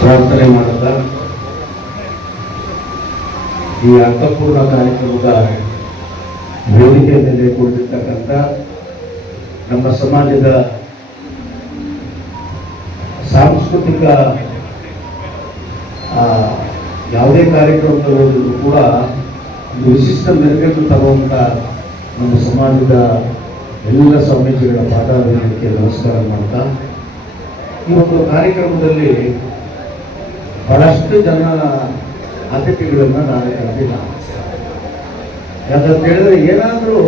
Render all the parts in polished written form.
ಪ್ರಾರ್ಥನೆ ಮಾಡುತ್ತಾ ಈ ಅರ್ಥಪೂರ್ಣ ಕಾರ್ಯಕ್ರಮದ ವೇದಿಕೆ ಮೇಲೆ ಕುಳಿತಿರ್ತಕ್ಕಂಥ ನಮ್ಮ ಸಮಾಜದ ಸಾಂಸ್ಕೃತಿಕ ಯಾವುದೇ ಕಾರ್ಯಕ್ರಮದಲ್ಲೂ ಕೂಡ ವಿಶಿಷ್ಟ ಮೆರುಗನ್ನು ತರುವಂಥ ನಮ್ಮ ಸಮಾಜದ ಎಲ್ಲ ಸ್ವಾಮೀಜಿಗಳ ಪಾದಾಭಿನಂದನೆಗೆ ನಮಸ್ಕಾರ ಮಾಡ್ತಾ ಈ ಒಂದು ಕಾರ್ಯಕ್ರಮದಲ್ಲಿ ಬಹಳಷ್ಟು ಜನ ಅತಿಥಿಗಳನ್ನು ನಾನು ಕರೆದಿಲ್ಲ. ಯಾಕಂತ ಹೇಳಿದ್ರೆ ಏನಾದರೂ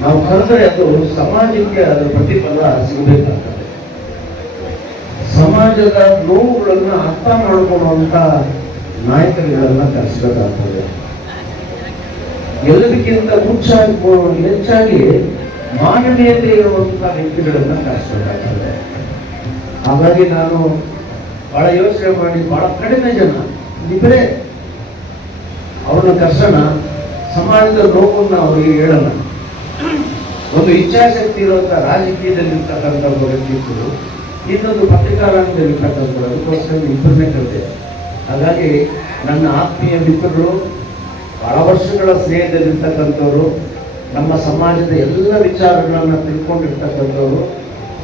ನಾವು ಕರೆದ್ರೆ ಅದು ಸಮಾಜಕ್ಕೆ ಅದರ ಪ್ರತಿಫಲ ಸಿಗಬೇಕಾಗ್ತದೆ. ಸಮಾಜದ ನೋವುಗಳನ್ನು ಅರ್ಥ ಮಾಡಿಕೊಳ್ಳುವಂಥ ನಾಯಕರುಗಳನ್ನ ಕರೆಸಬೇಕಾಗ್ತದೆ. ಎಲ್ಲದಕ್ಕಿಂತ ಹೆಚ್ಚಾಗಿ ಮಾನವೀಯತೆ ಇರುವಂಥ ವ್ಯಕ್ತಿಗಳನ್ನ ಕರೆಸಬೇಕಾಗ್ತದೆ. ಹಾಗಾಗಿ ನಾನು ಬಹಳ ಯೋಚನೆ ಮಾಡಿ ಬಹಳ ಕಡಿಮೆ ಜನ ಇಬ್ಬರೇ ಅವ್ರನ್ನ ಕರ್ಸೋಣ, ಸಮಾಜದ ನೋವನ್ನು ಅವರಿಗೆ ಹೇಳೋಣ. ಒಂದು ಇಚ್ಛಾಶಕ್ತಿ ಇರುವಂಥ ರಾಜಕೀಯದಲ್ಲಿರ್ತಕ್ಕಂಥ ವ್ಯಕ್ತಿಗಳು, ಇನ್ನೊಂದು ಪತ್ರಿಕಾರಂಗದಲ್ಲಿರ್ತಕ್ಕಂಥದ್ದು, ಅದಕ್ಕೋಸ್ಕರ ಇಬ್ಬರನ್ನೇ ಕರೆದೆ. ಹಾಗಾಗಿ ನನ್ನ ಆತ್ಮೀಯ ಮಿತ್ರರು, ಬಹಳ ವರ್ಷಗಳ ಸ್ನೇಹದಲ್ಲಿರ್ತಕ್ಕಂಥವ್ರು, ನಮ್ಮ ಸಮಾಜದ ಎಲ್ಲ ವಿಚಾರಗಳನ್ನು ತಿಳ್ಕೊಂಡಿರ್ತಕ್ಕಂಥವ್ರು,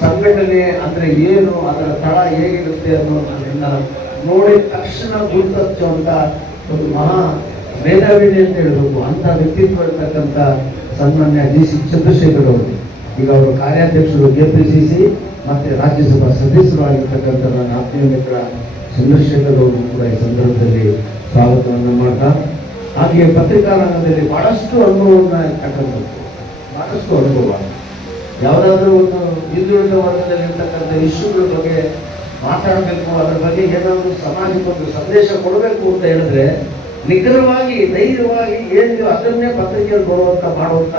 ಸಂಘಟನೆ ಅಂದರೆ ಏನು, ಅದರ ತಳ ಹೇಗಿರುತ್ತೆ ಅನ್ನೋದನ್ನ ನೋಡಿದ ತಕ್ಷಣ ಗುರುತುವಂಥ ಒಂದು ಮಹಾ ಮೇಧಾವಿನಿ ಅಂತ ಹೇಳಬೇಕು. ಅಂಥ ವ್ಯಕ್ತಿತ್ವ ಇರ್ತಕ್ಕಂಥ ಸನ್ಮಾನ್ಯ ಡಿ ಸಿ ಚಂದ್ರಶೇಖರ್ ಅವರು, ಈಗ ಅವರು ಕಾರ್ಯಾಧ್ಯಕ್ಷರು KPCC ಮತ್ತು ರಾಜ್ಯಸಭಾ ಸದಸ್ಯರು ಆಗಿರ್ತಕ್ಕಂಥ ನನ್ನ ಆತ್ಮೀಯ ಮಿತ್ರ ಚಂದ್ರಶೇಖರ್ ಅವರು ಕೂಡ ಈ ಸಂದರ್ಭದಲ್ಲಿ ಸ್ವಾಗತವನ್ನು ಮಾಡ್ತಾ, ಹಾಗೆಯೇ ಪತ್ರಿಕಾರಂಗದಲ್ಲಿ ಬಹಳಷ್ಟು ಅನುಭವವನ್ನು ಇರ್ತಕ್ಕಂಥದ್ದು, ಬಹಳಷ್ಟು ಅನುಭವ. ಯಾವುದಾದ್ರೂ ಒಂದು ಹಿಂದುಳಿದ ವರ್ಗದಲ್ಲಿರ್ತಕ್ಕಂಥ ಇಶ್ಯೂಗಳ ಬಗ್ಗೆ ಮಾತಾಡಬೇಕು, ಅದರ ಬಗ್ಗೆ ಏನಾದರೂ ಸಮಾಜಕ್ಕೆ ಒಂದು ಸಂದೇಶ ಕೊಡಬೇಕು ಅಂತ ಹೇಳಿದ್ರೆ ನಿಖರವಾಗಿ ಧೈರ್ಯವಾಗಿ ಏನು ಅದನ್ನೇ ಪತ್ರಿಕೆಯಲ್ಲಿ ಮಾಡುವಂಥ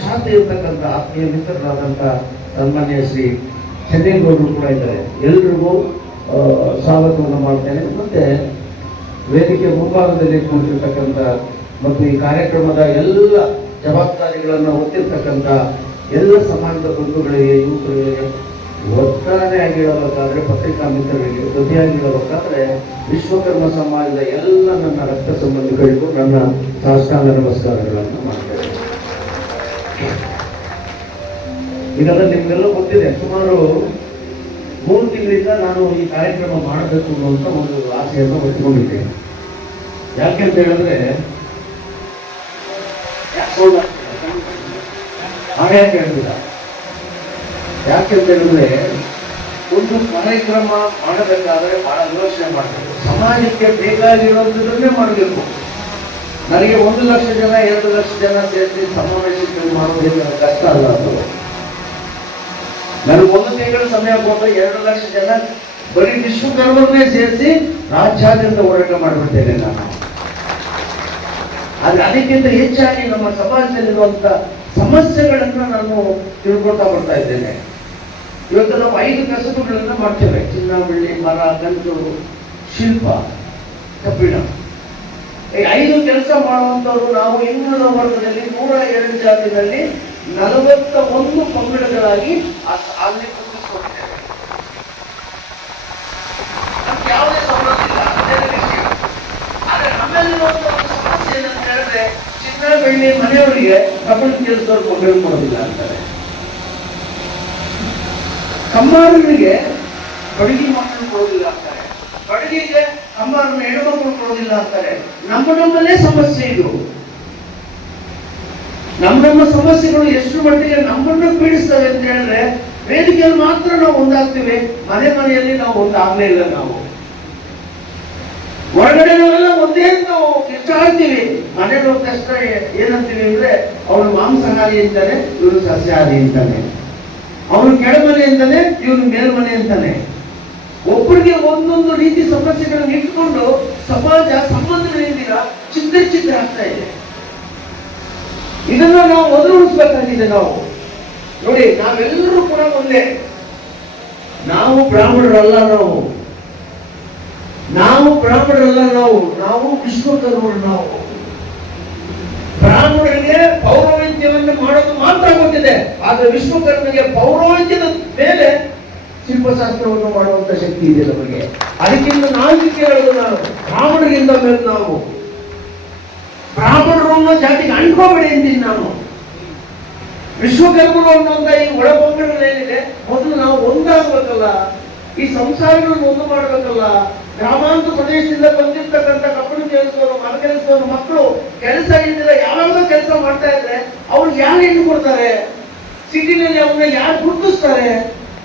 ಛಾತಿ ಇರ್ತಕ್ಕಂಥ ಆತ್ಮೀಯ ಮಿತ್ರರಾದಂಥ ಸನ್ಮಾನ್ಯ ಶ್ರೀ ಚೆನ್ನೇಗೌಡರು ಕೂಡ ಇದ್ದಾರೆ. ಎಲ್ರಿಗೂ ಸ್ವಾಗತವನ್ನು ಮಾಡ್ತೇನೆ. ಮತ್ತೆ ವೇದಿಕೆ ಮುಂಭಾಗದಲ್ಲಿ ಕೂತಿರ್ತಕ್ಕಂಥ ಮತ್ತು ಈ ಕಾರ್ಯಕ್ರಮದ ಎಲ್ಲ ಜವಾಬ್ದಾರಿಗಳನ್ನು ಹೊತ್ತಿರ್ತಕ್ಕಂಥ ಎಲ್ಲ ಸಮಾಜದ ಬಂಧುಗಳಿಗೆ, ಯುವಕರಿಗೆ ಒಟ್ಟಾರೆಯಾಗಿ ಹೇಳಬೇಕಾದ್ರೆ, ಪತ್ರಿಕಾ ಮಿತ್ರರಿಗೆ ಜೊತೆಯಾಗಿ ಹೇಳಬೇಕಾದ್ರೆ ವಿಶ್ವಕರ್ಮ ಸಮಾಜದ ಎಲ್ಲ ನನ್ನ ರಕ್ತ ಸಂಬಂಧಿಗಳಿಗೂ ನನ್ನ ಸಾಷ್ಟಾಂಗ ನಮಸ್ಕಾರಗಳನ್ನು ಮಾಡ್ತೇನೆ. ಈಗಾಗಲೇ ನಿಮಗೆಲ್ಲ ಗೊತ್ತಿದೆ, ಸುಮಾರು 3 ತಿಂಗಳಿಂದ ನಾನು ಈ ಕಾರ್ಯಕ್ರಮ ಮಾಡಬೇಕು ಅನ್ನುವಂಥ ಒಂದು ಆಸೆಯನ್ನು ಹೊತ್ತುಕೊಂಡಿದ್ದೇನೆ. ಯಾಕೆಂತ ಹೇಳಿದ್ರೆ ಹಾಗೆ ಹೇಳ್ತಿಲ್ಲ. ಯಾಕೆಂತ ಹೇಳಿದ್ರೆ ಒಂದು ಕಾರ್ಯಕ್ರಮ ಮಾಡಬೇಕಾದ್ರೆ ಬಹಳ ಯೋಚನೆ ಮಾಡಬೇಕು. ಸಮಾಜಕ್ಕೆ ಬೇಕಾಗಿರೋದನ್ನೇ ಮಾಡಬೇಕು. ನನಗೆ 1 ಲಕ್ಷ ಜನ 2 ಲಕ್ಷ ಜನ ಸೇರಿಸಿ ಸಮಾವೇಶಕ್ಕೆ ಮಾಡೋದು ಕಷ್ಟ ಅಲ್ಲ. ಅದು ನನಗೆ 1 ತಿಂಗಳ ಸಮಯ ಕೊಟ್ಟು 2 ಲಕ್ಷ ಜನ ಬರೀ ವಿಶ್ವಕರ್ಮರನ್ನೇ ಸೇರಿಸಿ ರಾಜ್ಯಾದ್ಯಂತ ಹೋರಾಟ ಮಾಡಿಬಿಡ್ತೇನೆ ನಾನು. ಆದ್ರೆ ಅದಕ್ಕಿಂತ ಹೆಚ್ಚಾಗಿ ನಮ್ಮ ಸಮಾಜದಲ್ಲಿರುವಂತ ಸಮಸ್ಯೆಗಳನ್ನ ನಾನು ತಿಳ್ಕೊಳ್ತಾ ಬರ್ತಾ ಇದ್ದೇನೆ. ಇವತ್ತು ನಾವು 5 ಕಸಬುಗಳನ್ನ ಮಾಡ್ತೇವೆ: ಚಿನ್ನ, ಬೆಳ್ಳಿ, ಮರ, ಗಂಟು, ಶಿಲ್ಪ, ಕಬ್ಬಿಣ. ಈ 5 ಕೆಲಸ ಮಾಡುವಂತವ್ರು ನಾವು ಹಿಂದುಳಿದ ವರ್ಗದಲ್ಲಿ 102 ಜಾತಿನಲ್ಲಿ 41 ಪಂಗಡಗಳಾಗಿ ಅಲ್ಲಿ ಗುರುತಿಸಿಕೊಂಡಿದ್ದೇವೆ. ನಮ್ಗೆ ಯಾವುದೇ ಸವಲತ್ತು ಇಲ್ಲ, ಅದೇ ವಿಷಯ. ಆದ್ರೆ ನಮ್ಮಲ್ಲಿರುವಂತ ಒಂದು ಸಮಸ್ಯೆ ಏನಂತ ಹೇಳಿದ್ರೆ, ಚಿನ್ನ, ಬೆಳ್ಳಿ ಮನೆಯವರಿಗೆ ಕಬ್ಬಿಣ ಕೆಲಸದವ್ರು ಮಗಳು ಕೊಡೋದಿಲ್ಲ ಅಂತಾರೆ. ಕಮ್ಮಾರರಿಗೆ ಬಡಗಿ ಮಕ್ಕಳು ಕೊಡೋದಿಲ್ಲ ಅಂತಾರೆ. ಬಡಗಿಗೆ ಕಮ್ಮಾರನ ಹೆಣ್ಣುಮಕ್ಕಳು ಕೊಡೋದಿಲ್ಲ ಅಂತಾರೆ. ನಮ್ಮಲ್ಲೇ ಸಮಸ್ಯೆ ಇದು. ನಮ್ಮ ಸಮಸ್ಯೆಗಳು ಎಷ್ಟು ಮಟ್ಟಿಗೆ ನಮ್ಮನ್ನು ಪೀಡಿಸ್ತವೆ ಅಂತ ಹೇಳಿದ್ರೆ, ವೇದಿಕೆಯಲ್ಲಿ ಮಾತ್ರ ನಾವು ಒಂದಾಗ್ತೀವಿ, ಮನೆಯಲ್ಲಿ ನಾವು ಒಂದಾಗ್ಲೇ ಇಲ್ಲ. ನಾವು ಹೊರಗಡೆ ನಾವೆಲ್ಲ ಒಂದೇ ನಾವು ಕಿಚ್ಚಾಡ್ತೀವಿ. ಮನೆಗೆ ಹೋದ ತಕ್ಷಣ ಏನಂತೀವಿ ಅಂದ್ರೆ, ಅವನು ಮಾಂಸಾಹಾರಿ ಅಂತಾನೆ, ಇವನು ಸಸ್ಯಾಹಾರಿ ಅಂತಾನೆ. ಅವನು ಕೆಳಮನೆ ಅಂತಾನೆ, ಇವನು ಮೇಲ್ಮನೆ ಅಂತಾನೆ. ಒಬ್ಬರಿಗೆ ಒಂದೊಂದು ರೀತಿ ಸಮಸ್ಯೆಗಳನ್ನು ಇಟ್ಕೊಂಡು ಸಮಾಜ ಸಂಬಂಧಗಳಿಂದ ಚಿತ್ರ ಆಗ್ತಾ ಇದೆ. ಇದನ್ನ ನಾವು ಮೊದಲುಡಿಸ್ಬೇಕಾಗಿದೆ. ನಾವು ನೋಡಿ, ನಾವೆಲ್ಲರೂ ಕೂಡ ಒಂದೇ. ನಾವು ಬ್ರಾಹ್ಮಣರಲ್ಲ, ನಾವು ಬ್ರಾಹ್ಮಣರಲ್ಲ, ನಾವು ವಿಶ್ವಕರ್ಮರು. ನಾವು ಬ್ರಾಹ್ಮಣರಿಗೆ ಪೌರೋಹಿತ್ಯವನ್ನು ಮಾಡೋದು ಮಾತ್ರ ಗೊತ್ತಿದೆ, ಆದ್ರೆ ವಿಶ್ವಕರ್ಮನಿಗೆ ಪೌರೋಹಿತ್ಯದ ಮೇಲೆ ಶಿಲ್ಪಶಾಸ್ತ್ರವನ್ನು ಮಾಡುವಂತ ಶಕ್ತಿ ಇದೆ ನಮಗೆ. ಅದಕ್ಕಿಂತ ನಾಲ್ಕಕ್ಕೆ ಹೇಳೋದು ನಾನು, ಬ್ರಾಹ್ಮಣರಿಗಿಂತ ಮೇಲೆ ನಾವು ಬ್ರಾಹ್ಮಣರನ್ನ ಜಾತಿಗೆ ಅಂಟ್ಕೋಬೇಡಿ ಅಂತೀನಿ ನಾನು. ವಿಶ್ವಕರ್ಮರು ಅನ್ನುವಂತ ಈ ಒಳಪಂಗಡಗಳೇನಿದೆ, ಮೊದಲು ನಾವು ಒಂದಾಗಬೇಕಲ್ಲ, ಈ ಸಂಸಾರಗಳನ್ನು ಒಂದು ಮಾಡಬೇಕಲ್ಲ. ಗ್ರಾಮಾಂತರ ಪ್ರದೇಶದಿಂದ ಬಂದಿರ್ತಕ್ಕಂಥ ಕಬ್ಬಣ ಕೆಲಸದವರು, ಮರ ಕೆಲಸದವರು ಮಕ್ಕಳು ಕೆಲಸ ಇದ್ದಿಲ್ಲ, ಯಾವ್ಯಾವ ಕೆಲಸ ಮಾಡ್ತಾ ಇದ್ರೆ ಅವ್ರಿಗೆ ಯಾರು ಹೆಣ್ಣು ಕೊಡ್ತಾರೆ? ಸಿಟಿನಲ್ಲಿ ಅವನ್ನ ಯಾರು ಗುರುತಿಸ್ತಾರೆ?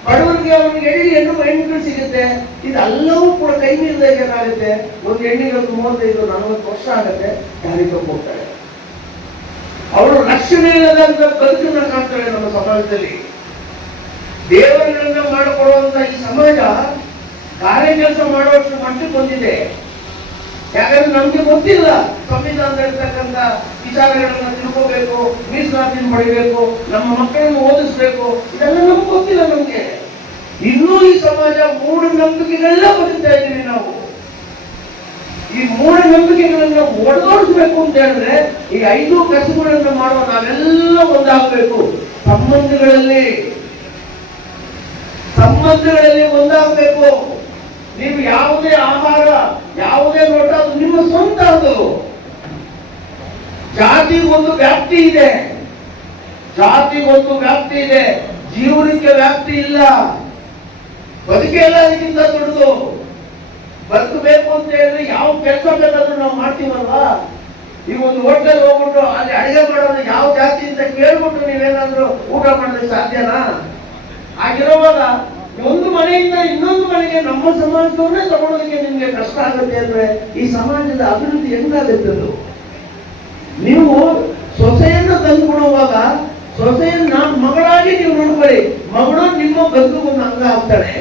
ಬಡವರಿಗೆ ಅವನಿಗೆ ಹೆಣ್ಣುಗಳು ಸಿಗುತ್ತೆ. ಇದೆಲ್ಲವೂ ಕೂಡ ಕೈ ಮೀರಿದಾಗ ಏನಾಗುತ್ತೆ, ಒಂದು ಹೆಣ್ಣಿಗೆ 35-40 ವರ್ಷ ಆಗುತ್ತೆ, ಯಾರಿಗೆ ಹೋಗ್ತಾರೆ. ಅವರು ರಕ್ಷಣೆ ಇಲ್ಲದಂತ ಬದುಕನ್ನ ಕಾಣ್ತಾರೆ ನಮ್ಮ ಸಮಾಜದಲ್ಲಿ. ದೇವರುಗಳನ್ನ ಮಾಡಿಕೊಡುವಂತ ಈ ಸಮಾಜ ಕಾರ್ಯ ಕೆಲಸ ಮಾಡುವಷ್ಟು ಮಟ್ಟಕ್ಕೆ ಬಂದಿದೆ. ಯಾಕಂದ್ರೆ ನಮ್ಗೆ ಗೊತ್ತಿಲ್ಲ ಸಂವಿಧಾನದಲ್ಲಿರ್ತಕ್ಕಂಥ ವಿಚಾರಗಳನ್ನ ತಿಳ್ಕೋಬೇಕು, ಮೀಸಲಾತಿನ ಪಡಿಬೇಕು, ನಮ್ಮ ಮಕ್ಕಳನ್ನು ಓದಿಸ್ಬೇಕು, ಇದೆಲ್ಲ ನಮ್ಗೆ ಗೊತ್ತಿಲ್ಲ. ನಮ್ಗೆ ಇನ್ನೂ ಈ ಸಮಾಜ ಮೂಢನಂಬಿಕೆಗಳೆಲ್ಲ ಬದುಕ್ತಾ ಇದ್ದೀವಿ ನಾವು. ಈ ಮೂಢನಂಬಿಕೆಗಳನ್ನ ಒಡೆದೋಡಿಸ್ಬೇಕು ಅಂತ ಹೇಳಿದ್ರೆ ಈ 5 ಕಸುಗಳನ್ನ ಮಾಡುವ ನಾವೆಲ್ಲ ಒಂದಾಗಬೇಕು. ಸಂಬಂಧಗಳಲ್ಲಿ ಒಂದಾಗಬೇಕು. ನೀವು ಯಾವುದೇ ಆಹಾರ, ಯಾವುದೇ ನೋಟ, ಅದು ನಿಮ್ಮ ಸ್ವಂತ. ಅದು ಜಾತಿಗೊಂದು ವ್ಯಾಪ್ತಿ ಇದೆ, ಜೀವನಕ್ಕೆ ವ್ಯಾಪ್ತಿ ಇಲ್ಲ. ಬದುಕೆಲ್ಲ ಇದಕ್ಕಿಂತ ದೊಡ್ಡದು. ಬದುಕಬೇಕು ಅಂತ ಹೇಳಿದ್ರೆ ಯಾವ ಕೆಲಸ ಬೇಕಾದ್ರೂ ನಾವು ಮಾಡ್ತೀವಲ್ವಾ. ಈಗ ಒಂದು ಹೋಟೆಲ್ ಹೋಗ್ಬಿಟ್ಟು ಅಲ್ಲಿ ಅಡಿಗೆ ಮಾಡೋದು ಯಾವ ಜಾತಿ ಅಂತ ಕೇಳ್ಬಿಟ್ಟು ನೀವೇನಾದ್ರೂ ಊಟ ಮಾಡೋದಕ್ಕೆ ಸಾಧ್ಯನಾ? ಆಗಿರುವಾಗ ಒಂದು ಮನೆಯಿಂದ ಇನ್ನೊಂದು ಮನೆಗೆ ನಮ್ಮ ಸಮಾಜದವ್ರನ್ನೇ ತಗೊಳ್ಳೋದಕ್ಕೆ ನಿಮ್ಗೆ ಕಷ್ಟ ಆಗುತ್ತೆ ಅಂದ್ರೆ ಈ ಸಮಾಜದ ಅಭಿವೃದ್ಧಿ ಹೆಂಗಾಗುತ್ತದು? ನೀವು ಸೊಸೆಯನ್ನು ತಂದುಕೊಡುವಾಗ ಸೊಸೆಯನ್ನ ಮಗಳಾಗಿ ನೀವು ನೋಡ್ಕೊಳ್ಳಿ, ಮಗಳು ನಿಮ್ಮ ಬದುಕು ಒಂದು ಅಂಗ ಆಗ್ತಾಳೆ.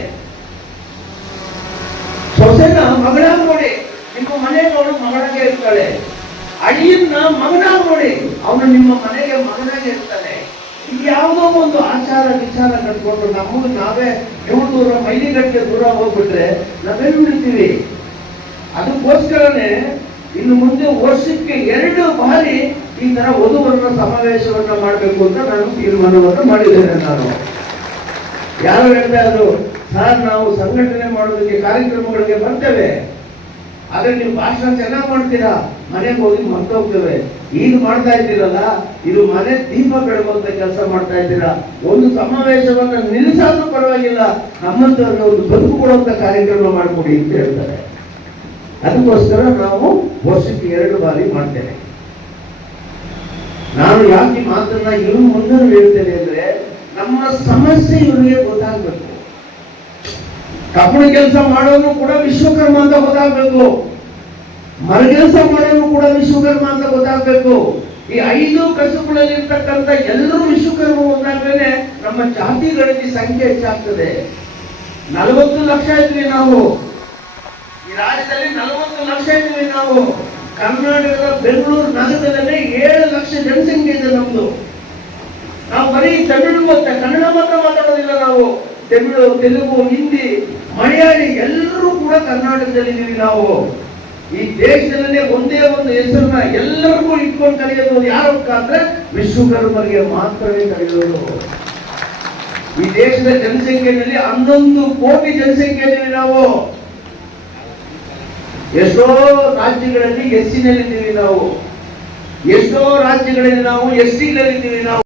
ಸೊಸೆನ ಮಗಳಾಗಿ ನೋಡಿ, ನಿಮ್ಮ ಮನೆಗೆ ಅವಳು ಮಗಳಾಗೆ ಇರ್ತಾಳೆ. ಅಳಿಯನ್ನ ಮಗನಾಗಿ ನೋಡಿ, ಅವನು ನಿಮ್ಮ ಮನೆಗೆ ಮಗನಾಗೆ ಇರ್ತಾನೆ. ಯಾವುದೋ ಒಂದು ಆಚಾರ ವಿಚಾರ ಕಟ್ಕೊಂಡು ನಮಗೆ ನಾವೇ ದೂರ ಮೈಲಿಗಟ್ಟಿಗೆ ದೂರ ಹೋಗ್ಬಿಟ್ರೆ ನಾವೇನು ಉಳಿತೀವಿ? ಅದಕ್ಕೋಸ್ಕರನೇ ಇನ್ನು ಮುಂದೆ ವರ್ಷಕ್ಕೆ 2 ಬಾರಿ ಈ ತರ ವಧುವರನ ಸಮಾವೇಶವನ್ನ ಮಾಡಬೇಕು ಅಂತ ನಾನು ತೀರ್ಮಾನವನ್ನು ಮಾಡಿದ್ದೇನೆ. ನಾನು ಯಾರು ಹೇಳ್ತಾ ಇದ್ರು, ಸರ್ ನಾವು ಸಂಘಟನೆ ಮಾಡೋದಕ್ಕೆ ಕಾರ್ಯಕ್ರಮಗಳಿಗೆ ಬರ್ತೇವೆ, ಆದ್ರೆ ನೀವು ಭಾಷಣ ಚೆನ್ನಾಗಿ ಮಾಡ್ತೀರಾ, ಮನೆಗೆ ಹೋಗಿ ಮರ್ತೋಗ್ತೇವೆ. ಈಗ ಮಾಡ್ತಾ ಇದ್ದೀರಲ್ಲ, ಇದು ಮನೆ ದೀಪ ಬೆಳಗುವಂತ ಕೆಲಸ ಮಾಡ್ತಾ ಇದ್ದೀರಾ. ಒಂದು ಸಮಾವೇಶವನ್ನ ನಿಲ್ಲಿಸಾದ್ರೂ ಪರವಾಗಿಲ್ಲ, ನಮ್ಮಂತವ್ರಿಗೆ ಒಂದು ಬದುಕು ಕೊಡುವಂತ ಕಾರ್ಯಕ್ರಮ ಮಾಡಿಕೊಡಿ ಅಂತ ಹೇಳ್ತಾರೆ. ಅದಕ್ಕೋಸ್ಕರ ನಾವು ವರ್ಷಕ್ಕೆ 2 ಬಾರಿ ಮಾಡ್ತೇವೆ. ನಾನು ಯಾಕೆ ಮಾತನ್ನ ಇವ್ರ ಮುಂದೆ ಹೇಳ್ತೇನೆ ಅಂದ್ರೆ, ನಮ್ಮ ಸಮಸ್ಯೆ ಇವರಿಗೆ ಗೊತ್ತಾಗ್ಬೇಕು. ಕಬ್ಬಣ ಕೆಲಸ ಮಾಡೋನು ಕೂಡ ವಿಶ್ವಕರ್ಮ ಅಂತ ಗೊತ್ತಾಗ್ಬೇಕು, ಮರ ಕೆಲಸ ಮಾಡೋನು ಕೂಡ ವಿಶ್ವಕರ್ಮ ಅಂತ ಗೊತ್ತಾಗ್ಬೇಕು. ಈ 5 ಕಸುಗಳಲ್ಲಿ ಇರ್ತಕ್ಕಂಥ ಎಲ್ಲರೂ ವಿಶ್ವಕರ್ಮ ಒಂದಾಗ್ರೇನೆ ನಮ್ಮ ಜಾತಿ ಗಣತಿ ಸಂಖ್ಯೆ ಹೆಚ್ಚಾಗ್ತದೆ. 40 ಲಕ್ಷ ಇದ್ವಿ ನಾವು, ಈ ರಾಜ್ಯದಲ್ಲಿ 40 ಲಕ್ಷ ಇದ್ವಿ ನಾವು. ಕರ್ನಾಟಕದ ಬೆಂಗಳೂರು ನಗರದಲ್ಲೇ 7 ಲಕ್ಷ ಜನಸಂಖ್ಯೆ ಇದೆ ನಮ್ದು. ನಾವು ಬರೀ ತಮಿಳು ಮತ್ತೆ ಕನ್ನಡ ಮಾತ್ರ ಮಾತಾಡೋದಿಲ್ಲ ನಾವು. ತಮಿಳು, ತೆಲುಗು, ಹಿಂದಿ, ಮಲಯಾಳಿ ಎಲ್ಲರೂ ಕೂಡ ಕರ್ನಾಟಕದಲ್ಲಿದ್ದೀವಿ ನಾವು. ಈ ದೇಶದಲ್ಲೇ ಒಂದೇ ಒಂದು ಹೆಸರನ್ನ ಎಲ್ಲರಿಗೂ ಇಟ್ಕೊಂಡು ಕರೆಯೋದು ಯಾರಕ್ಕ ಅಂದ್ರೆ ವಿಶ್ವಕರ್ಮರಿಗೆ ಮಾತ್ರವೇ ಕರೆಯೋದು. ಈ ದೇಶದ ಜನಸಂಖ್ಯೆಯಲ್ಲಿ 11 ಕೋಟಿ ಜನಸಂಖ್ಯೆ ಇದ್ದೀವಿ ನಾವು. ಎಷ್ಟೋ ರಾಜ್ಯಗಳಲ್ಲಿ ಎಸ್ಸಿನಲ್ಲಿದ್ದೀವಿ ನಾವು, ಎಷ್ಟೋ ರಾಜ್ಯಗಳಲ್ಲಿ ನಾವು ಎಸ್ಟಿಗಳಲ್ಲಿದ್ದೀವಿ ನಾವು.